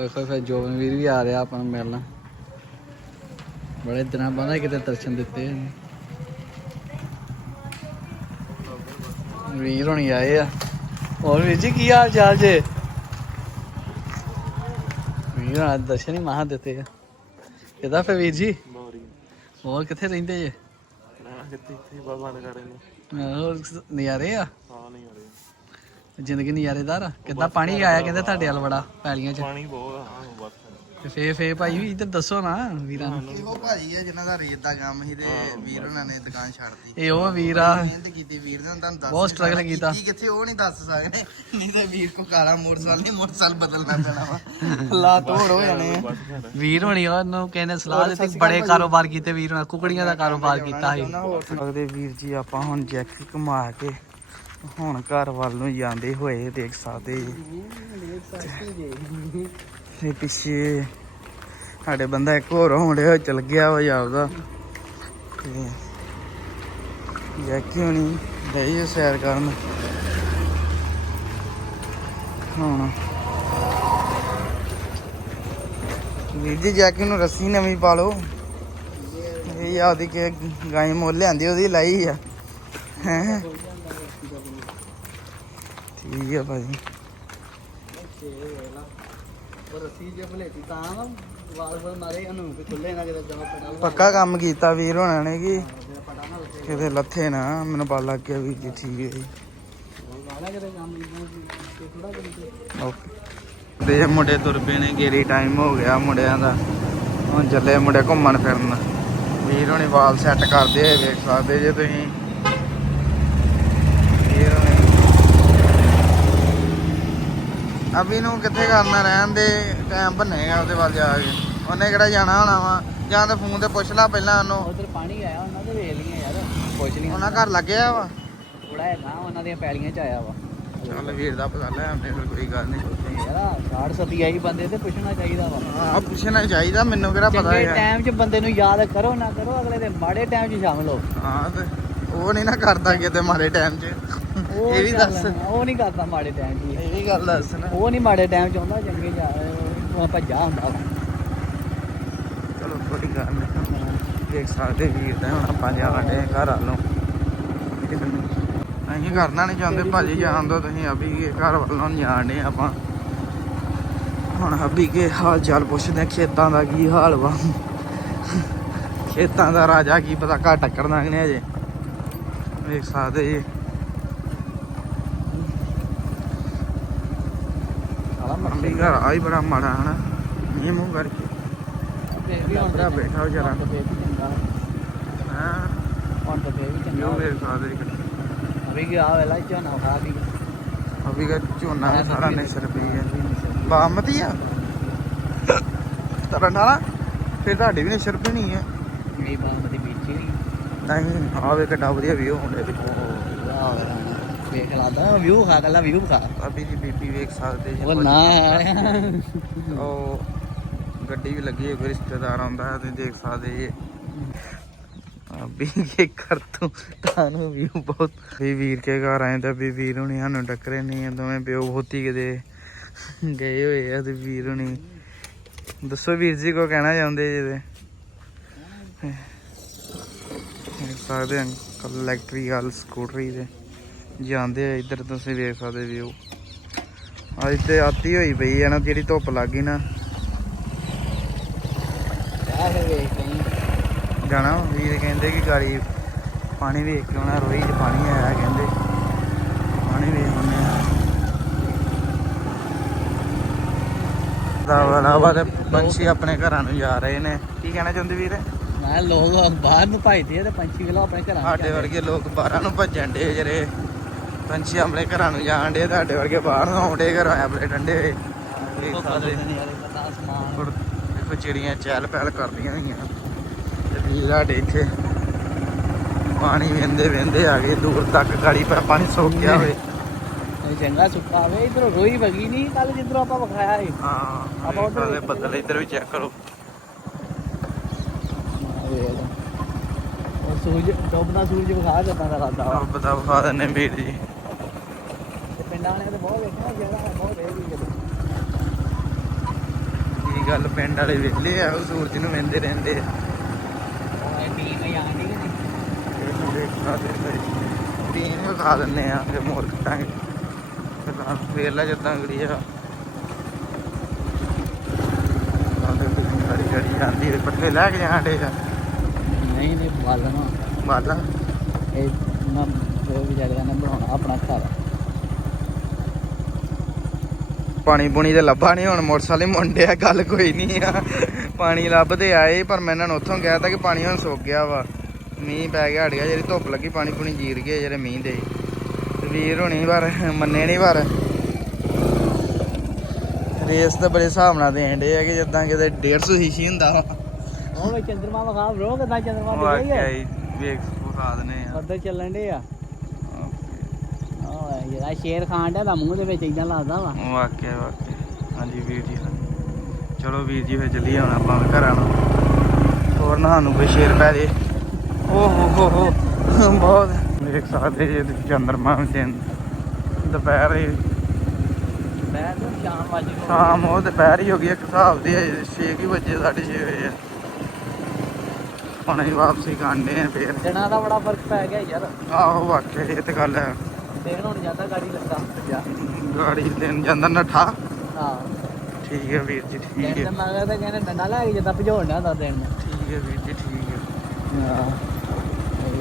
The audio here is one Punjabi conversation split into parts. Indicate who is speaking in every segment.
Speaker 1: ਵੇਖੋ ਫਿਰ ਜੋਬਨ ਵੀਰ ਵੀ ਆ ਰਿਹਾ ਆਪਾਂ ਨੂੰ ਮਿਲਣ। ਬੜੇ ਦਿਨਾਂ ਬਾਅਦ ਕਿਤੇ ਦਰਸ਼ਨ ਦਿੱਤੇ। ਵੀਰ ਹੋਣੀ ਆਏ ਆ। ਹੋਰ ਵੀਰ ਜੀ ਕੀ ਹਾਲ ਚਾਲ ਜੇ? ਵੀਰ ਦੇ ਦਰਸ਼ਨ ਹੀ ਮਹਾ ਦਿੱਤੇ ਆ। ਕਿਦਾਂ ਫਿਰ ਵੀਰ ਜੀ? ਹੋਰ ਕਿੱਥੇ ਰਹਿੰਦੇ ਜੇ?
Speaker 2: ਨਾ ਕਿੱਥੇ ਇੱਥੇ ਬਾਬਾ ਨੇ ਕਰੇ ਨੇ।
Speaker 1: ਹੋਰ ਨਜ਼ਾਰੇ ਆ?
Speaker 2: ਹਾਂ ਆ। ਰਹੇ
Speaker 1: ਜ਼ਿੰਦਗੀ ਨਜ਼ਾਰੇਦਾਰ ਆ ਕਿੱਦਾਂ ਪਾਣੀ ਆਇਆ ਕਹਿੰਦੇ ਤੁਹਾਡੇ ਵੱਲ ਬੜਾ ਪੈਲੀਆਂ 'ਚ।
Speaker 2: ਪਾਣੀ ਬਹੁਤ ਆ ਹਾਂ ਬਸ।
Speaker 1: ਤੇ ਫੇ ਫੇ ਭਾਈ ਵੀ ਇੱਧਰ ਦੱਸੋ ਨਾ ਵੀਰਾਂ ਨੂੰ।
Speaker 3: ਇਹੋ ਭਾਜੀ ਆ ਜਿਨ੍ਹਾਂ ਦਾ ਰੇਤ ਦਾ ਕੰਮ ਸੀ ਤੇ ਵੀਰ ਉਹਨਾਂ ਨੇ ਦੁਕਾਨ ਛੱਡਤੀ।
Speaker 1: ਇਹ ਉਹ ਵੀਰ ਆ।
Speaker 3: ਮਿਹਨਤ ਕੀਤੀ ਵੀਰ ਨੇ ਤੁਹਾਨੂੰ ਦੱਸ
Speaker 1: ਬਹੁਤ struggle
Speaker 3: ਸਕਦਾ।
Speaker 1: ਕੀਤਾ।
Speaker 3: ਕੀ ਕਿੱਥੇ ਉਹ ਨਹੀਂ ਦੱਸ ਸਕਦੇ। ਨਹੀਂ ਤੇ ਵੀਰ ਕੋ ਕਾਲਾ ਮੋਟਰਸਾਈਕਲ ਨਹੀਂ ਮੋਟਰਸਾਈਕਲ ਬਦਲਣਾ ਪੈਣਾ ਵਾ। ਲਾ ਤੋੜ ਹੋ ਜਾਣੇ ਆ।
Speaker 1: ਵੀਰ ਹੋਣੀ ਉਹਨੂੰ ਕਹਿੰਦੇ ਸਲਾਹ ਦਿੱਤੀ ਬੜੇ ਕਾਰੋਬਾਰ ਕੀਤੇ ਵੀਰ ਹੋਣਾ ਕੁਕੜੀਆਂ ਦਾ ਕਾਰੋਬਾਰ ਕੀਤਾ ਸੀ।
Speaker 3: ਲੱਗਦੇ ਵੀਰ ਜੀ ਆਪਾਂ ਹੁਣ ਜੈਕ ਘੁਮਾ ਕੇ ਹੁਣ ਘਰ ਵੱਲ ਨੂੰ ਜਾਂਦੇ ਹੋਏ ਦੇਖ ਸਕਦੇ। ਇਹ ਪਿੱਛੇ ਸਾਡੇ ਬੰਦਾ ਇੱਕ ਹੋਰ ਹੁੰਦੇ ਚਲ ਗਿਆ ਵਾ ਜਾਪਦਾ। ਤੇ ਜੈਕੀ ਹੋਣੀ ਗਈ ਸੈਰ ਕਰਨ। ਹੁਣ ਵੀਰ ਜੀ, ਜੈਕੀ ਨੂੰ ਰੱਸੀ ਨਵੀਂ ਪਾ ਲਓ। ਇਹ ਆਦੀ ਕਿ ਗਾਈ ਮੁੱਲ ਲਿਆਂਦੀ, ਉਹਦੀ ਲਾਈ ਆ। ਹੈ ਠੀਕ ਆ ਭਾਜੀ
Speaker 1: ਉਹ ਰੱਸੀ ਜੇ ਭਲੇਤੀ ਤਾਂ ਵਾਲ ਵਾਲ ਮਾਰੇ ਉਹਨੂੰ ਕਿ ਖੁੱਲੇ ਨਾ ਠੀਕ ਜਮਾ ਭਾਜੀ।
Speaker 3: ਪੱਕਾ ਕੰਮ ਕੀਤਾ ਵੀਰ ਹੋਣਾ ਨੇ ਕਿ? ਕਿਤੇ ਲੱਥੇ ਨਾ, ਮੈਨੂੰ ਪਤਾ ਲੱਗ ਗਿਆ ਵੀ ਜੀ ਠੀਕ ਹੈ। ਜੀ ਓਕੇ ਦੇ ਮੁੰਡੇ ਤੁਰ ਪਏ ਨੇ ਗੇਰੀ ਟਾਈਮ ਹੋ ਗਿਆ ਮੁੰਡਿਆਂ ਦਾ। ਹੁਣ ਚੱਲੇ ਮੁੰਡੇ ਘੁੰਮਣ ਫਿਰਨ। ਵੀਰ ਹੋਣੀ ਵਾਲ ਸੈੱਟ ਕਰਦੇ ਹੋਏ ਵੇਖ ਸਕਦੇ ਜੇ ਤੁਸੀਂ ਵੀਰ ਹੋਣੀ ਅਭੀ ਨੂੰ ਕਿੱਥੇ ਕਰਨਾ ਰਹਿਣ ਦੇ ਟਾਈਮ ਬੰਨੇਗਾ ਉਹਦੇ ਵੱਲ ਜਾ ਕੇ। ਉਹਨੇ ਕਿਹੜਾ ਜਾਣਾ ਹੋਣਾ ਵਾ? ਜਾਂ ਤਾਂ ਫੋਨ ਤੇ ਪੁੱਛ ਲਾ ਪਹਿਲਾਂ ਉਹਨੂੰ।
Speaker 1: ਉਧਰ ਪਾਣੀ ਆਇਆ ਉਹਨਾਂ ਦੇ ਵੇਖ ਲਈਆਂ ਯਾਰ ਕੁਛ ਨਹੀਂ
Speaker 3: ਉਹਨਾਂ ਘਰ ਲੱਗਿਆ ਵਾ?
Speaker 1: ਥੋੜਾ ਹੈਗਾ ਉਹਨਾਂ ਦੀਆਂ ਪੈਲੀਆਂ ਚ ਆਇਆ ਵਾ।
Speaker 3: ਚੱਲ ਵੀਰ ਦਾ ਪਤਾ ਲੈ ਆਉਂਦੇ ਫਿਰ ਕੋਈ ਗੱਲ ਨਹੀਂ।
Speaker 1: ਯਾਰ ਸਾੜ ਸਤੀ ਆਈ ਬੰਦੇ ਤੇ ਪੁੱਛਣਾ ਚਾਹੀਦਾ ਵਾ।
Speaker 3: ਹਾਂ ਪੁੱਛਣਾ ਚਾਹੀਦਾ ਮੈਨੂੰ ਕਿਹੜਾ ਪਤਾ ਹੈ
Speaker 1: ਟਾਈਮ 'ਚ ਬੰਦੇ ਨੂੰ ਯਾਦ ਕਰੋ ਨਾ ਕਰੋ ਅਗਲੇ ਦੇ ਮਾੜੇ ਟਾਈਮ 'ਚ ਸ਼ਾਮਲ ਹੋ।
Speaker 3: ਹਾਂ ਤੇ ਉਹ ਨਹੀਂ ਨਾ ਕਰਦਾ ਕਿਤੇ ਮਾੜੇ ਟਾਈਮ 'ਚ। ਇਹ ਵੀ ਦੱਸ।
Speaker 1: ਹੈ, ਉਹ ਨਹੀਂ ਕਰਦਾ ਮਾੜੇ ਟਾਈਮ 'ਚ।
Speaker 3: ਵੀ ਗੱਲ ਦੱਸ ਨਾ।
Speaker 1: ਉਹ ਨਹੀਂ ਮਾੜੇ ਟਾਈਮ 'ਚ ਆਉਂਦਾ ਚੰਗੇ ਜਾ ਉਹ ਭੱਜਾ ਹੁੰਦਾ ਵਾ।
Speaker 3: ਚਲੋ ਕੋਈ ਗੱਲ ਨਹੀਂ ਦੇਖ ਸਕਦੇ ਵੀਰ ਦਾ ਹੁਣ ਆਪਾਂ ਜਾਣਦੇ ਘਰ ਵੱਲ ਨੂੰ। ਅਸੀਂ ਕਰਨਾ ਨਹੀਂ ਚਾਹੁੰਦੇ ਭਾਜੀ ਜਾਣ ਦੋ ਤੁਸੀਂ ਅਭੀ ਕੇ ਘਰ ਵੱਲੋਂ ਜਾਣਦੇ ਆਪਾਂ। ਹੁਣ ਅਭੀ ਕੇ ਹਾਲ ਚਾਲ ਪੁੱਛਦੇ ਹਾਂ, ਖੇਤਾਂ ਦਾ ਕੀ ਹਾਲ ਵਾ? ਖੇਤਾਂ ਦਾ ਰਾਜਾ ਕੀ ਪਤਾ ਘਾ ਟੱਕਰਨਾ ਕਿ ਨਹੀਂ ਅਜੇ ਵੇਖ ਸਕਦੇ ਜੀ ਘਰ ਆ ਹੀ ਬੜਾ ਮਾੜਾ ਹਨਾ? ਮੀਂਹ ਮੂੰਹ ਕਰਕੇ।
Speaker 1: ਫੇਰ ਵੀ ਹੁਣ
Speaker 3: ਭਰਾ ਬੈਠਾ ਵਿਚਾਰਾ।
Speaker 1: ਤਾਂ
Speaker 3: ਹਾਂ?
Speaker 1: ਹੁਣ ਤਾਂ ਫੇਰ ਵੀ ਚੰਗਾ।
Speaker 3: ਜੋ ਵੇਖ ਸਕਦੇ ਜੀ
Speaker 1: ਅਭੀ ਗਿਆ ਵੇਲਾ ਝੋਨਾ ਖਾ ਵੀ
Speaker 3: ਅਭੀ ਦਾ ਝੋਨਾ ਵੀ ਸਾਰਾ ਨਿਸਰ ਪਈ ਹੈ ਬਾਮਤੀ ਆ? ਤਰਨ ਵਾਲਾ? ਫਿਰ ਤੁਹਾਡੀ ਵੀ ਨਿਸਰ ਪਣੀ ਹੈ
Speaker 1: ਮੇਰੀ ਬਾਤ ਦੀ ਬੀਚੀ ਨਹੀਂ
Speaker 3: ਨਹੀਂ ਆ ਵੇ ਕਿੱਡਾ ਵਧੀਆ ਵੀਊ ਹੁੰਦੇ ਤੇ
Speaker 1: ਵਾਹ। ਵੇਖ ਲਾਦਾ ਵਿਊ ਖਾ ਕੱਲਾ ਵਿਊ ਖਾ।
Speaker 3: ਅਭੀ ਦੀ ਬੀਬੀ ਵੇਖ ਸਕਦੇ ਜੀ
Speaker 1: ਉਹ ਨਾ
Speaker 3: ਉਹ ਗੱਡੀ ਵੀ ਲੱਗੀ ਹੈ ਕੋਈ ਰਿਸ਼ਤੇਦਾਰ ਆਉਂਦਾ ਹੈ ਤੇ ਦੇਖ ਸਕਦੇ ਜੀ। ਅਭੀ ਕੇ ਕਰ ਤੂੰ ਤੁਹਾਨੂੰ ਵੀ ਬਹੁਤ ਵੀ ਵੀਰ ਕੇ ਘਰ ਆਏ ਤਾਂ ਵੀ ਵੀਰ ਹੁਣੀ ਸਾਨੂੰ ਟੱਕਰੇ ਨਹੀਂ ਆ ਦੋਵੇਂ ਪਿਓ ਬਹੁਤੀ ਕਿਤੇ ਗਏ ਹੋਏ ਆ ਤੇ ਵੀਰ ਹੁਣੀ। ਦੱਸੋ ਵੀਰ ਜੀ ਕੋ ਕਹਿਣਾ ਚਾਹੁੰਦੇ ਜੀ ਤੇ? ਸਕਦੇ ਅੰਕਲ ਇਲੈਕਟ੍ਰੀਕਲ ਸਕੂਟਰੀ ਤੇ। ਜਾਂਦੇ ਆ ਇੱਧਰ ਤੁਸੀਂ ਵੇਖ ਸਕਦੇ ਵਿਊ ਅੱਜ ਤੇ ਆਤੀ ਹੋਈ ਪਈ ਹੈ ਨਾ ਜਿਹੜੀ ਧੁੱਪ ਲੱਗ ਗਈ ਨਾ। ਜਾਣਾ ਵੀਰ ਕਹਿੰਦੇ ਕਿ ਗਾੜੀ ਪਾਣੀ ਵੇਖ ਕੇ ਆਉਣਾ ਰੋਈ ਚ ਪਾਣੀ ਆਇਆ ਕਹਿੰਦੇ। ਪਾਣੀ ਵੇਖ ਆ। ਦਾ ਵਾਲਾ ਤੇ ਪੰਛੀ ਆਪਣੇ ਘਰਾਂ ਨੂੰ ਜਾ ਰਹੇ ਨੇ। ਕੀ ਕਹਿਣਾ ਚਾਹੁੰਦੇ ਵੀਰ?
Speaker 1: ਮੈਂ ਲੋਕ ਬਾਹਰ ਨੂੰ ਭਜਦੇ ਆ ਤੇ ਪੰਛੀ ਵੇਲਾ ਆਪਣੇ ਘਰਾਂ
Speaker 3: ਸਾਡੇ। ਵਰਗੇ ਲੋਕ ਬਾਹਰਾਂ ਨੂੰ ਭੱਜਣ ਡੇ ਜਿਹੜੇ ਪੰਛੀ ਆਪਣੇ ਘਰਾਂ ਨੂੰ ਜਾਣ ਡੇ ਤੁਹਾਡੇ ਵਰਗੇ ਬਾਹਰ ਨੂੰ ਆਉਂਦੇ ਘਰੋਂ ਆਪਣੇ ਠੰਡੇ ਹੋਏ। ਦੇਖੋ ਚਿੜੀਆਂ ਚਹਿਲ ਪਹਿਲ ਕਰਦੀਆਂ ਹੋਈਆਂ। ਤੇ ਵੀਰ ਸਾਡੇ ਇੱਥੇ ਪਾਣੀ ਵੇਂਦੇ ਵੇਂਦੇ ਆ ਗਏ ਦੂਰ ਤੱਕ ਗਾੜੀ ਪਰ ਪਾਣੀ ਸੁੱਕ ਗਿਆ ਹੋਵੇ
Speaker 1: ਚੰਗਾ ਸੁੱਕਾ ਹੋਵੇ ਇਧਰ ਰੋਈ ਵਗੀ ਨਹੀਂ ਕੱਲ ਜਿੱਧਰੋਂ ਆਪਾਂ ਵਿਖਾਇਆ ਸੀ।
Speaker 3: ਹਾਂ
Speaker 1: ਆਪਾਂ ਉੱਧਰ
Speaker 3: ਬੱਦਲ ਇੱਧਰ ਵੀ ਚੈੱਕ ਕਰੋ।
Speaker 1: ਉਹ ਸੂਰਜ ਡੁੱਬਦਾ ਸੂਰਜ ਵਿਖਾ ਦਿੱਤਾ ਦਾ ਰਾਦਾ ਵਾ
Speaker 3: ਰੱਬ ਦਾ ਵਿਖਾ ਦਿੰਨੇ ਵੀਰ ਜੀ।
Speaker 1: ਪਿੰਡਾਂ ਵਾਲਿਆਂ ਨੇ ਤਾਂ ਬਹੁਤ ਵੇਖਿਆ ਜਿਹੜਾ ਬਹੁਤ ਇਹ ਵੀ ਜਦੋਂ
Speaker 3: ਗੱਲ ਪਿੰਡ ਵਾਲੇ ਵਿਹਲੇ ਆ ਉਹ ਸੂਰਜ ਨੂੰ ਵੇਂਦੇ ਰਹਿੰਦੇ ਆ।
Speaker 1: ਟੀਮ ਹੀ
Speaker 3: ਵਿਖਾ ਦਿੰਨੇ ਆ ਮੋਰ ਕੱਟਾਂਗੇ ਫਿਰ ਫੇਰ ਲੈ ਜਿੱਦਾਂ ਅਗਲੀ ਆ। ਗੜੀ ਗੜੀ ਜਾਂਦੀ ਤੇ ਪੱਠੇ ਲੈ ਕੇ ਜਾਂਦੇ ਆ।
Speaker 1: ਨਹੀਂ ਨਹੀਂ ਬਾਲਣਾ।
Speaker 3: ਬਾਲਾ?
Speaker 1: ਇਹ ਨਾ ਉਹ ਵਿਚਾਰਿਆਂ ਨੇ ਬਣਾਉਣਾ ਆਪਣਾ ਘਰ।
Speaker 3: ਪਾਣੀ ਪੁਣੀ ਤੇ ਲੱਭਾ ਨਹੀਂ ਹੁਣ ਮੋਟਰਸਾਈਕਲ ਮੁੰਡੇ ਆ ਗੱਲ ਕੋਈ ਨਹੀਂ ਆ। ਪਾਣੀ ਲੱਭਦੇ ਆਏ ਪਰ ਮੈਂ ਇਹਨਾਂ ਨੂੰ ਉੱਥੋਂ ਕਹਿ ਤਾ ਕਿ ਪਾਣੀ ਹੁਣ ਸੁੱਕ ਗਿਆ ਵਾ। ਮੀਂਹ ਪੈ ਗਿਆ ਹਟ ਗਿਆ ਜਿਹੜੀ ਧੁੱਪ ਲੱਗੀ ਪਾਣੀ ਪੁਣੀ ਜੀਰ ਗਏ ਜਿਹੜੇ ਮੀਂਹ ਦੇ। ਵੀਰ ਹੋਣੀ ਪਰ ਮੰਨੇ ਨਹੀਂ ਪਰ। ਰੇਸ ਤਾਂ ਬੜੇ ਹਿਸਾਬ ਨਾਲ ਦੇਣ ਡੇ ਆ ਕਿ ਜਿੱਦਾਂ ਕਿਤੇ 150 ਸ਼ੀਸ਼ੀ ਹੁੰਦਾ ਵਾ।
Speaker 1: ਉਹ ਵੇ ਚੰਦਰਮਾ ਵਿਖਾ ਬ్రో ਕਿਦਾਂ ਚੰਦਰਮਾ ਦਿਖ
Speaker 3: ਵਾਕਿਆ
Speaker 1: ਰਿਹਾ
Speaker 3: ਹੀ ਵੇਖ ਵਿਖਾ ਦਨੇ ਆ।
Speaker 1: ਬੱਦਲ ਚੱਲਣ ਡੇ ਆ। ਜਿਹੜਾ ਸ਼ੇਰ ਖਾਨ ਦਾ ਮੂੰਹ ਦੇ ਵਿੱਚ ਇਦਾਂ ਲੱਗਦਾ ਵਾ।
Speaker 3: ਵਾਕਿਆ ਵਾਕਿਆ। ਹਾਂਜੀ ਵੀਰ ਜੀ। ਚਲੋ ਵੀਰ ਜੀ ਫਿਰ ਚੱਲੀਏ ਹੁਣ ਆਪਾਂ ਘਰਾਂ ਨੂੰ। ਹੋਰ ਨਹਾਨੂੰ ਕੋਈ ਸ਼ੇਰ ਪੈ ਜੇ। ਓ ਹੋ ਹੋ ਹੋ। ਬਹੁਤ। ਵੇਖ ਸਕਦੇ ਜੀ ਤੁਸੀਂ ਚੰਦਰਮਾ ਦਿਨ ਦੁਪਹਿਰ ਹੀ।
Speaker 1: ਸ਼ਾਮ ਨੂੰ
Speaker 3: ਉਹ ਦੁਪਹਿਰ ਹੀ ਹੋ ਗਈ ਇੱਕ ਹਿਸਾਬ ਦੀ 6 ਕੀ ਵਜੇ 6:30 ਹੋਏ ਆ। ਹੁਣ ਅਸੀਂ ਵਾਪਸੀ ਕਰਨੇ ਆ ਫੇਰ।
Speaker 1: ਦਿਨਾਂ ਦਾ ਬੜਾ ਫ਼ਰਕ ਪੈ ਗਿਆ ਯਾਰ।
Speaker 3: ਆਹੋ ਵਾਕਿਆ ਇਹ ਤੇ ਗੱਲ ਹੈ।
Speaker 1: ਦਿਨ ਹੁਣ ਜਾਂਦਾ ਗਾੜੀ ਲੱਗਾ। ਜਾ।
Speaker 3: ਗਾੜੀ ਲੈਣ ਜਾਂਦਾ ਨਠਾ।
Speaker 1: ਹਾਂ।
Speaker 3: ਠੀਕ ਹੈ ਵੀਰ ਜੀ ਠੀਕ
Speaker 1: ਦਿਨ
Speaker 3: ਹੈ।
Speaker 1: ਤੇ ਮਗਰ ਤਾਂ ਕਹਿੰਦੇ ਡੰਡਾ ਲੈ ਕੇ ਜਿੱਦਾਂ ਭਜੋੜਨਾ ਹੁੰਦਾ ਦਿਨ। ਨੂੰ
Speaker 3: ਠੀਕ ਹੈ ਵੀਰ ਜੀ ਠੀਕ ਹੈ।
Speaker 1: ਹਾਂ।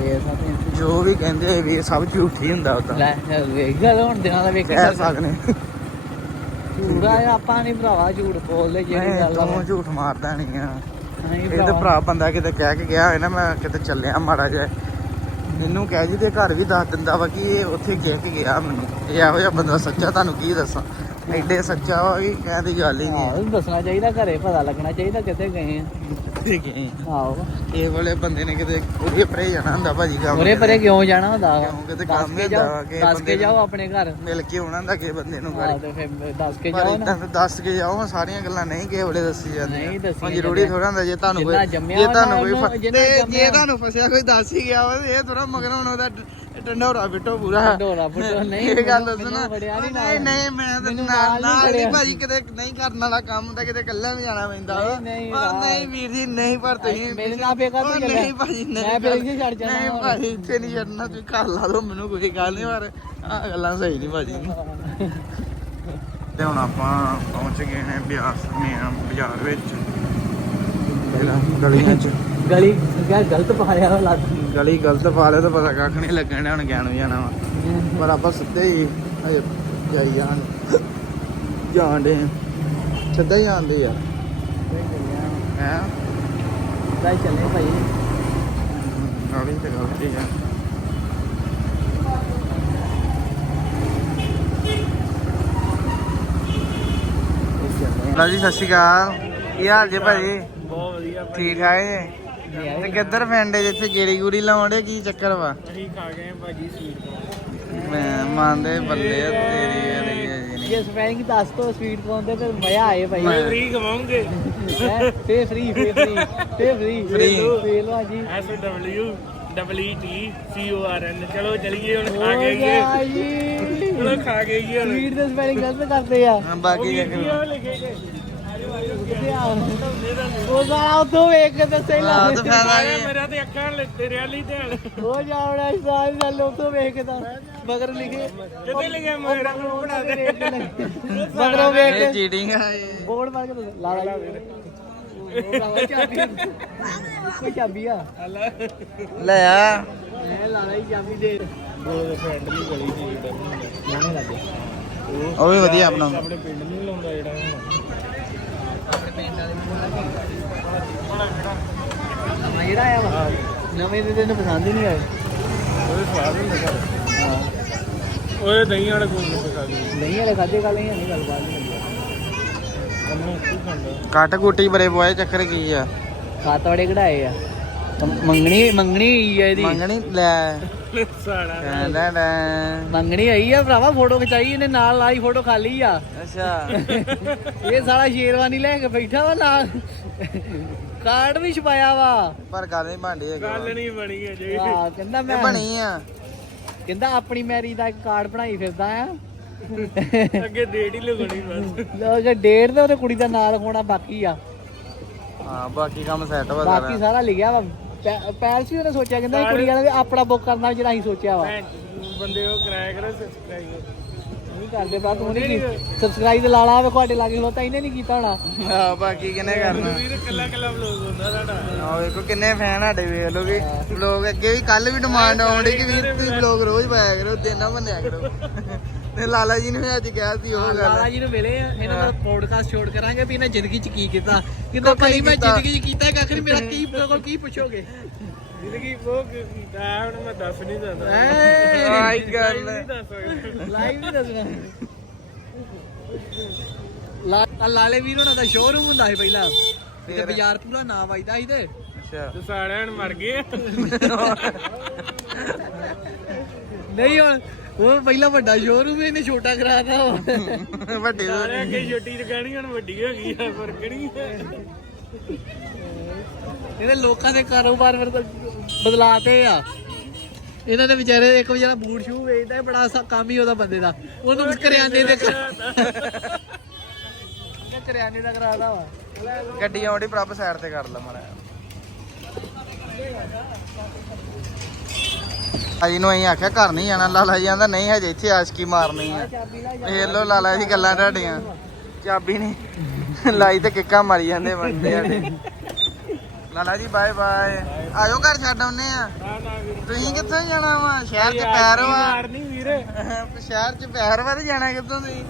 Speaker 1: ਇਹ ਸਭ
Speaker 3: ਜੋ। ਵੀ ਕਹਿੰਦੇ ਆ ਵੀ ਇਹ ਸਭ ਝੂਠੀ ਹੁੰਦਾ ਉਦਾਂ
Speaker 1: ਲੈ ਵੇਖ ਗੱਲ ਹੁਣ ਦਿਨਾਂ ਦਾ ਵੇਖ
Speaker 3: ਕਹਿ ਸਕਦੇ।
Speaker 1: ਝੂਠ ਆ ਆਪਾਂ ਨਹੀਂ ਭਰਾਵਾ ਝੂਠ ਬੋਲਦੇ ਜਿਹੜੀ ਗੱਲ
Speaker 3: ਤੂੰ ਝੂਠ ਮਾਰਦਾ ਨਹੀਂ ਆ। ਇਹ ਤਾਂ ਭਰਾ ਬੰਦਾ ਕਿਤੇ ਕਹਿ ਕੇ ਗਿਆ ਹੋਏ ਨਾ ਮੈਂ ਕਿਤੇ ਚੱਲਿਆ ਮਾੜਾ ਜਿਹਾ। ਮੈਨੂੰ ਕਹਿ ਜੀ ਤੇ ਘਰ ਵੀ ਦੱਸ ਦਿੰਦਾ ਵਾ ਕਿ ਇਹ ਉੱਥੇ ਕਹਿ ਕਿ ਗਿਆ ਮੈਨੂੰ। ਇਹ ਇਹੋ ਜਿਹਾ ਬੰਦਾ ਸੱਚਾ, ਤੁਹਾਨੂੰ ਕੀ ਦੱਸਾਂ? ਐਡੇ ਸੱਚਾ ਵਾ ਕਿ ਕਹਿੰਦੀ ਗੱਲ ਹੀ ਨਹੀਂ
Speaker 1: ਆਹੋ ਦੱਸਣਾ ਚਾਹੀਦਾ, ਘਰੇ ਪਤਾ ਲੱਗਣਾ ਚਾਹੀਦਾ ਕਿੱਥੇ ਗਏ ਆ।
Speaker 3: ਕਿੱਥੇ ਗਏ
Speaker 1: ਆਹੋ।
Speaker 3: ਇਹ ਵਾਲੇ ਬੰਦੇ ਨੇ ਕਿਤੇ ਉਹਦੇ ਪਰੇ ਜਾਣਾ ਹੁੰਦਾ ਭਾਜੀ ਕੰਮ
Speaker 1: ਉਰੇ ਪਰੇ ਕਿਉਂ ਜਾਣਾ ਹੁੰਦਾ?
Speaker 3: ਕਿਉਂ ਕਿਤੇ
Speaker 1: ਦੱਸ
Speaker 3: ਕੰਮ
Speaker 1: ਕੇ
Speaker 3: ਹੀ ਹੁੰਦਾ ਕਿ
Speaker 1: ਦੱਸ ਕੇ ਜਾਓ ਆਪਣੇ ਘਰ।
Speaker 3: ਮਿਲ ਕੇ ਆਉਣਾ ਹੁੰਦਾ ਕਿਸੇ ਬੰਦੇ ਨੂੰ ਘਰ।
Speaker 1: ਤੇ ਫਿਰ ਦੱਸ ਕੇ ਜਾਓ ਨਾ।
Speaker 3: ਦੱਸ ਕੇ ਜਾਓ ਸਾਰੀਆਂ ਗੱਲਾਂ ਨਹੀਂ ਕਿਸੇ ਵੇਲੇ ਦੱਸੀ ਜਾਂਦੀਆਂ।
Speaker 1: ਨਹੀਂ
Speaker 3: ਹੁਣ ਜ਼ਰੂਰੀ। ਥੋੜਾ ਹੁੰਦਾ ਜੇ ਤੁਹਾਨੂੰ ਕੋਈ ਜੇ ਤੁਹਾਨੂੰ ਕੋਈ ਜੇ। ਤੁਹਾਨੂੰ ਫਸਿਆ ਕੋਈ ਦੱਸ ਹੀ ਗਿਆ ਇਹ ਥੋੜਾ ਮਗਰ ਹੁਣ ਉਹਦਾ ਢੰਡੋਰਾ ਬਿੱਟੋ ਪੂਰਾ
Speaker 1: ਢੰਡੋਰਾ ਬਿੱਟੋ, ਨਹੀਂ,
Speaker 3: ਇਹ ਗੱਲ ਦੱਸਣਾ। ਨਹੀਂ ਨਹੀਂ ਮੈਂ ਤਾਂ ਨਾਲ
Speaker 1: ਨਾਲ
Speaker 3: ਨਹੀਂ। ਭਾਜੀ ਕਿਤੇ ਨਹੀਂ ਕਰਨ ਵਾਲਾ ਕੰਮ ਹੁੰਦਾ ਕਿਤੇ ਇਕੱਲਾ ਵੀ ਜਾਣਾ ਪੈਂਦਾ
Speaker 1: ਨਹੀਂ, ਨਹੀਂ,
Speaker 3: ਵੀਰ ਜੀ ਨਹੀਂ ਪਰ ਤੁਸੀਂ
Speaker 1: ਮੇਰੇ ਨਾਲ ਬੇਕਾਰ ਤੂੰ।
Speaker 3: ਨਹੀਂ ਭਾਜੀ ਨਹੀਂ
Speaker 1: ਮੈਂ ਇੱਥੇ ਛੱਡ ਜਾਣਾ
Speaker 3: ਨਹੀਂ। ਭਾਜੀ ਇੱਥੇ ਨਹੀਂ ਛੱਡਣਾ ਤੁਸੀਂ ਘਰ ਲਾ ਲਓ ਮੈਨੂੰ ਕੋਈ ਗੱਲ ਨਹੀਂ ਪਰ ਆ ਗੱਲਾਂ ਸਹੀ ਨਹੀਂ ਭਾਜੀ ਤੇ ਹੁਣ ਆਪਾਂ ਪਹੁੰਚ ਗਏ ਨੇ ਬਿਆਸ ਮੇਨ ਬਾਜ਼ਾਰ ਵਿੱਚ ਗਲੀਆਂ 'ਚ
Speaker 1: ਗਲੀ ਗਲਤ ਪਾਇਆ ਵਾ ਲੱਗ
Speaker 3: ਗਲੀ ਗਲਤ ਪਾ ਲਿਆ ਤਾਂ ਪਤਾ ਕੱਖ ਨਹੀਂ ਲੱਗਣ ਡਿਆ ਹੁਣ ਗਿਆਨ ਨੂੰ ਜਾਣਾ ਵਾ। ਪਰ ਆਪਾਂ ਸਿੱਧੇ ਹੀ ਹਜੇ ਜਾਈ ਜਾਣ ਜਾਣ ਦੇ ਸਿੱਧਾ ਹੀ ਜਾਂਦੇ ਯਾਰ ਹੈ?
Speaker 1: ਚੱਲ ਚੱਲੇ ਭਾਈ।
Speaker 3: ਗਾੜੀ ਤੇ ਗਲਤੀ ਆ। ਲਾ ਜੀ ਸਤਿ ਸ਼੍ਰੀ ਅਕਾਲ। ਕੀ ਹਾਲ ਜੇ ਭਾਜੀ
Speaker 2: ਬਹੁਤ ਵਧੀਆ
Speaker 3: ਠੀਕ ਠਾਕ ਜੀ? ਤੇ ਕਿੱਧਰ ਪਿੰਡੇ ਜਿੱਥੇ ਗੇੜੀ ਗੂੜੀ ਲਾਉਂਦੇ ਕੀ ਚੱਕਰ ਵਾ?
Speaker 2: ਅਸੀਂ ਖਾ ਗਏ ਭਾਜੀ ਸਵੀਟ ਕੋਰਨ।
Speaker 3: ਮੈਂ ਮੰਨਦੇ ਬੱਲੇ ਆ ਤੇਰੀ ਆ ਜੀ।
Speaker 1: ਜੇ ਸਪੈਲਿੰਗ ਦੱਸ ਦੋ ਸਵੀਟ ਕੋਨ ਤੇ ਫਿਰ ਮਜ਼ਾ ਆਏ ਭਾਈ।
Speaker 2: ਫ੍ਰੀ ਖਵਾਉਂਗੇ
Speaker 1: ਫੇ ਫ੍ਰੀ ਫੇ ਫ੍ਰੀ ਫੇ ਫ੍ਰੀ
Speaker 3: Free।
Speaker 1: ਫੇ ਲੋ G
Speaker 2: S W W T C O R N. ਚਲੋ ਚਲੀਏ ਹੁਣ ਖਾ ਕੇ ਆਈਏ
Speaker 1: ਜੀ।
Speaker 2: ਚਲੋ ਖਾ ਕੇ ਆਈਏ ਹੁਣ।
Speaker 1: ਸਵੀਟ ਦੇ ਸਪੈਲਿੰਗ ਗਲਤ ਕਰਦੇ ਆ।
Speaker 3: ਹਾਂ, ਬਾਕੀ
Speaker 2: ਲਿਖੇ
Speaker 1: ਉਹ ਸਾਰਾ ਉਦੋਂ ਵੇਖ ਕੇ ਦੱਸੇ ਲਾ
Speaker 3: ਹਾਂ, ਤੇ ਫਾਇਦਾ
Speaker 2: ਆਇਆ
Speaker 3: ਕੀ?
Speaker 2: ਮੇਰਾ ਤੇ ਅੱਖਾਂ ਲੈ- ਤੇਰੇ ਵਾਲੀ ਧਿਆਨ
Speaker 1: ਉਹ ਜਾਵੜਾ ਸਾਰੀ ਗੱਲ ਉਦੋਂ ਵੇਖ ਕੇ ਤਾਂ। ਮਗਰ ਲਿਖੇ।
Speaker 2: ਕਿਤੇ ਲਿਖਿਆ ਮੇਰਾ ਨੂੰ ਬਣਾ ਦੇ।
Speaker 1: ਮਗਰੋਂ ਵੇਖ
Speaker 3: ਇਹ
Speaker 1: ਕੇ।
Speaker 3: ਚੀਟਿੰਗ ਆ ਇਹ।
Speaker 1: ਬੋਰਡ ਮਾਰ ਕੇ ਦੱਸ। ਲਾ ਲਾ ਜੀ ਉਹ ਭਰਾਵਾ ਚਾਬੀ। ਕੋਈ ਚਾਬੀ ਆ?
Speaker 3: ਲੈ ਆ।
Speaker 1: ਮੈਂ ਲਾ ਲਈ ਚਾਬੀ ਦੇ।
Speaker 2: ਦੋ ਦੇ ਫਰੈਂਡਲੀ ਗਲੀ ਸੀ ਜਿਹੜਾ
Speaker 1: ਲਾਣੇ ਲੱਗੇ।
Speaker 3: ਉਹ ਵੀ ਵਧੀਆ ਆਪਣਾ
Speaker 2: ਆਪਣੇ ਪਿੰਡ ਨਹੀਂ ਲਾਉਂਦਾ ਜਿਹੜਾ ਹੁਣ
Speaker 1: ਨਵਾਂ ਜਿਹੜਾ ਆਇਆ ਵਾ। ਨਵੇਂ ਦੇ ਤੈਨੂੰ ਪਸੰਦ ਹੀ ਨਹੀਂ ਆਏ।
Speaker 2: ਉਹਦੇ ਸਵਾਦ ਹੁੰਦਾ ਘਰ
Speaker 1: ਹਾਂ।
Speaker 2: ਓਏ ਦਹੀਂ ਵਾਲੇ ਕੋਲ ਨਹੀਂ ਗਈ
Speaker 1: ਨਹੀਂ ਹਲੇ ਖਾਦੇ ਗੱਲ ਨਹੀਂ ਨਹੀਂ
Speaker 3: ਕੱਟ ਕੁੱਟੀ ਬਰੇ ਪੋਏ ਚੱਕਰ ਕੀ ਆ?
Speaker 1: ਖਾਤ ਵਾਲੇ ਕਢਾਏ ਆ। ਮੰਗਣੀ ਮੰਗਣੀ ਹੋਈ ਆ ਇਹਦੀ।
Speaker 3: ਮੰਗਣੀ ਲੈ।
Speaker 2: ਸਾੜਾ
Speaker 3: ਡੈ ਡੈ
Speaker 1: ਮੰਗਣੀ ਆਈ ਆ ਭਰਾਵਾ ਫੋਟੋ ਖਿਚਾਈ ਇਹਨੇ ਨਾਲ ਲਾਈ ਫੋਟੋ ਖਾਲੀ ਆ।
Speaker 3: ਅੱਛਾ।
Speaker 1: ਇਹ ਸਾਲਾ ਸ਼ੇਰਵਾਨੀ ਲੈ ਕੇ ਬੈਠਾ ਵਾ ਨਾਲ। ਕਾਰਡ ਵੀ ਛਪਾਇਆ ਵਾ।
Speaker 3: ਪਰ ਗੱਲ ਨਹੀਂ ਬਣਦੀ ਹੈਗੀ।
Speaker 2: ਗੱਲ ਨਹੀਂ ਬਣੀ ਅਜੇ।
Speaker 1: ਆ ਕਹਿੰਦਾ
Speaker 3: ਇਹ
Speaker 1: ਮੈਂ
Speaker 3: ਬਣੀ ਆ।
Speaker 1: ਕਹਿੰਦਾ ਆਪਣੀ ਮੈਰੀ ਦਾ ਇੱਕ ਕਾਰਡ ਬਣਾਈ ਫਿਰਦਾ ਆ।
Speaker 2: ਅੱਗੇ ਡੇਟ ਹੀ ਲਗਣੀ ਬਸ।
Speaker 1: ਲੋ ਜੇ ਡੇਢ ਤੇ ਉਹਦੇ ਕੁੜੀ ਦਾ ਨਾਂ ਲਿਖਾਉਣਾ ਬਾਕੀ ਆ।
Speaker 3: ਹਾਂ ਬਾਕੀ ਕੰਮ ਸੈੱਟ ਵਾ
Speaker 1: ਬਾਕੀ
Speaker 3: ਸਾਰਾ
Speaker 1: ਸਾਰਾ ਲਿਖਿਆ ਵਾ। ਪੈ- ਪੈਲਸ ਵੀ ਉਹਨੇ ਸੋਚਿਆ ਕਹਿੰਦਾ ਇਹ ਕੁੜੀ ਵਾਲਾ ਵੀ ਆਪਣਾ ਬੁੱਕ ਕਰਨਾ ਜਿਹੜਾ ਅਸੀਂ ਸੋਚਿਆ ਵਾ।
Speaker 2: ਭੈਣ ਚੋਦ, ਬੰਦੇ ਉਹ ਕਰਾਇਆ ਕਰੋ ਸਬਸਕ੍ਰਾਈਬ
Speaker 1: ਨਹੀਂ ਕਰਦੇ ਬਸ ਤੂੰ ਨਹੀਂ ਸਬਸਕ੍ਰਾਈਬ ਲਾ ਲਾ ਤੁਹਾਡੇ ਲਾਗੇ ਖਲੋਤਾ ਇਹਨੇ ਨਹੀਂ ਕੀਤਾ ਹੋਣਾ।
Speaker 3: ਹਾਂ ਬਾਕੀ ਕਿਨੇ ਕਰਨਾ?
Speaker 2: ਵੀਰ ਕੱਲਾ ਕੱਲਾ ਵਲੋਗ ਹੁੰਦਾ ਸਾਡਾ।
Speaker 3: ਆ ਵੇਖੋ ਕਿੰਨੇ ਫੈਨ ਸਾਡੇ ਵੇਖ ਲੋ ਕਿ ਵਲੋਗ ਅੱਗੇ ਵੀ ਕੱਲ ਵੀ ਡਿਮਾਂਡ ਆਉਂਦੀ ਕਿ ਵੀਰ ਤੁਸੀਂ ਵਲੋਗ ਰੋਜ਼ ਪਾਇਆ ਕਰੋ ਦਿਨ ਨਾ ਮੰਨਿਆ ਕਰੋ। ਤੇ ਲਾਲਾ ਜੀ ਨੇ ਅੱਜ ਕਿਹਾ ਸੀ ਉਹ ਗੱਲ।
Speaker 1: ਲਾਲਾ ਜੀ ਨੂੰ ਮਿਲੇ ਆ ਇਹਨਾਂ ਦਾ ਪੋਡਕਾਸਟ ਸ਼ੋਟ ਕਰਾਂਗੇ ਵੀ ਇਹਨੇ ਜ਼ਿੰਦਗੀ 'ਚ ਕੀ ਕੀਤਾ। ਕਿਦਾਂ ਭਾਈ ਮੈਂ। ਜ਼ਿੰਦਗੀ 'ਚ ਕੀਤਾ ਕੱਖ ਨਹੀਂ ਮੇਰਾ ਕੀ ਕੋਲ ਕੀ ਪੁੱਛੋਗੇ?
Speaker 2: ਜ਼ਿੰਦਗੀ ਉਹ ਕੀਤਾ ਹੁਣ ਮੈਂ ਦੱਸ ਨਹੀਂ ਸਕਦਾ।
Speaker 3: ਆਈ ਗੱਲ
Speaker 1: ਲਾਈਵ ਨਹੀਂ ਦੱਸਣਾ। ਲਾਲੇ ਵੀਰ ਹੋਣਾ ਦਾ ਸ਼ੋਰੂਮ ਹੁੰਦਾ ਸੀ ਪਹਿਲਾਂ। ਤੇ? ਬਾਜ਼ਾਰ ਪੂਰਾ ਨਾਮ ਵੱਜਦਾ ਸੀ ਤੇ।
Speaker 3: ਅੱਛਾ।
Speaker 2: ਤੇ ਸਾਲਿਆਂ ਨੂੰ ਮਰ ਗਏ।
Speaker 1: ਨਹੀਂ ਹੁਣ ਉਹ ਪਹਿਲਾਂ ਵੱਡਾ ਸ਼ੋਰੂਮ ਇਹਨੇ ਛੋਟਾ ਕਰਾਤਾ
Speaker 3: ਵੱਡੇ
Speaker 2: ਸਾਲਿਆਂ ਅੱਗੇ ਛੋਟੀ ਦੁਕਾਨੀ ਹੁਣ ਵੱਡੀ ਹੋ ਗਈ ਆ ਫ਼ਰਕ ਨਹੀਂ
Speaker 1: ਇਹਦੇ ਲੋਕਾਂ ਦੇ ਕਾਰੋਬਾਰ ਵਰ- ਬਦਲਾਤੇ ਆ। ਇਹਨਾਂ ਦੇ ਵਿਚਾਰੇ ਇੱਕ ਵਿਚਾਰਾ ਬੂਟ ਸ਼ੂ ਵੇਚਦਾ ਹੈ, ਬੜਾ ਸਾ ਕੰਮ ਹੀ ਉਹਦਾ ਬੰਦੇ ਦਾ। ਉਹਨੂੰ ਕਰਿਆਨੇ ਦੇ ਕਰਿਆਨੇ ਦਾ ਕਰਾਦਾ ਵਾ।
Speaker 3: ਗੱਡੀ ਆਉਂਦੀ ਪ੍ਰਭ ਸਾਈਡ ਤੇ ਕਰ ਲਾ ਮਾੜਾ ਅਜੀ ਨੂੰ ਅਸੀਂ ਆਖਿਆ ਘਰ ਨਹੀਂ ਜਾਣਾ। ਲਾਲਾ ਜੀ ਆਂਦਾ ਨਹੀਂ ਹਜੇ ਇੱਥੇ ਆਸ਼ਕੀ ਮਾਰਨੀ ਆ। ਇਹ ਲੋ ਲਾਲਾ ਜੀ ਗੱਲਾਂ ਤੁਹਾਡੀਆਂ। ਚਾਬੀ ਨਹੀਂ। ਲਾਈ ਤੇ ਕਿੱਕਾਂ ਮਾਰੀ ਜਾਂਦੇ ਬੰਦੇ ਆ। ਲਾਲਾ ਜੀ ਬਾਏ ਬਾਏ ਆਇਓ ਘਰ ਛੱਡ ਆਉਨੇ ਆ। ਤੁਸੀਂ ਕਿੱਥੋਂ ਜਾਣਾ ਵਾ? ਸ਼ਹਿਰ 'ਚ ਪੈਰ ਵਾ।
Speaker 2: ਮਾਰਨੀ ਵੀਰ
Speaker 3: ਸ਼ਹਿਰ 'ਚ ਪੈਰ ਵਾ ਤੇ ਜਾਣਾ ਕਿੱਥੋਂ ਤੁਸੀਂ?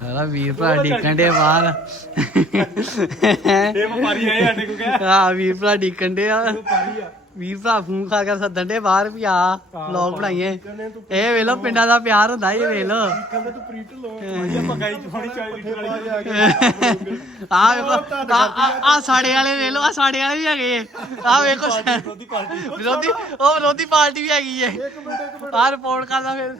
Speaker 1: ਸਾਰਾ ਵੀਰ ਭਰਾ ਡੀਕਣ ਦੇ ਬਾਹਰ।
Speaker 2: ਇਹ ਵਪਾਰੀ ਆਏ ਸਾਡੇ ਕੋ ਕਹਿ।
Speaker 1: ਹਾਂ ਵੀਰ ਭਰਾ ਡੀਕਣ ਦੇ ਆ
Speaker 2: ਵਪਾਰੀ ਆ।
Speaker 1: ਵੀਰ ਭਰਾ ਫੋਨ ਖਾ ਕੇ ਸੱਦਣ ਦੇ ਬਾਹਰ ਵੀ ਆ ਵਲੌਗ ਬਣਾਈਏ। ਇਹ ਵੇਖ ਲੋ ਪਿੰਡਾਂ ਦਾ ਪਿਆਰ ਹੁੰਦਾ ਇਹ ਵੇਖ ਲੋ
Speaker 2: ਕਹਿੰਦਾ ਤੂੰ ਪ੍ਰੀਟ ਲੋ ਭਾਈ ਆਪਾਂ ਗਾਈ ਚ ਪਾਣੀ 40 ਲੀਟਰ ਵਾਲੀ ਆ ਗਈ
Speaker 1: ਆ ਵੇਖੋ ਆ। ਆ ਸਾੜੇ ਵਾਲੇ ਵੇਖ ਲੋ ਆ ਸਾੜੇ ਵਾਲੇ ਵੀ ਹੈਗੇ। ਆ ਵੇਖੋ ਵਿਰੋਧੀ ਪਾਰਟੀ। ਵਿਰੋਧੀ ਉਹ ਵਿਰੋਧੀ ਪਾਰਟੀ ਵੀ ਹੈਗੀ ਏ। ਆ ਰਿਪੋਰਟ ਕਰਦਾ ਫਿਰ।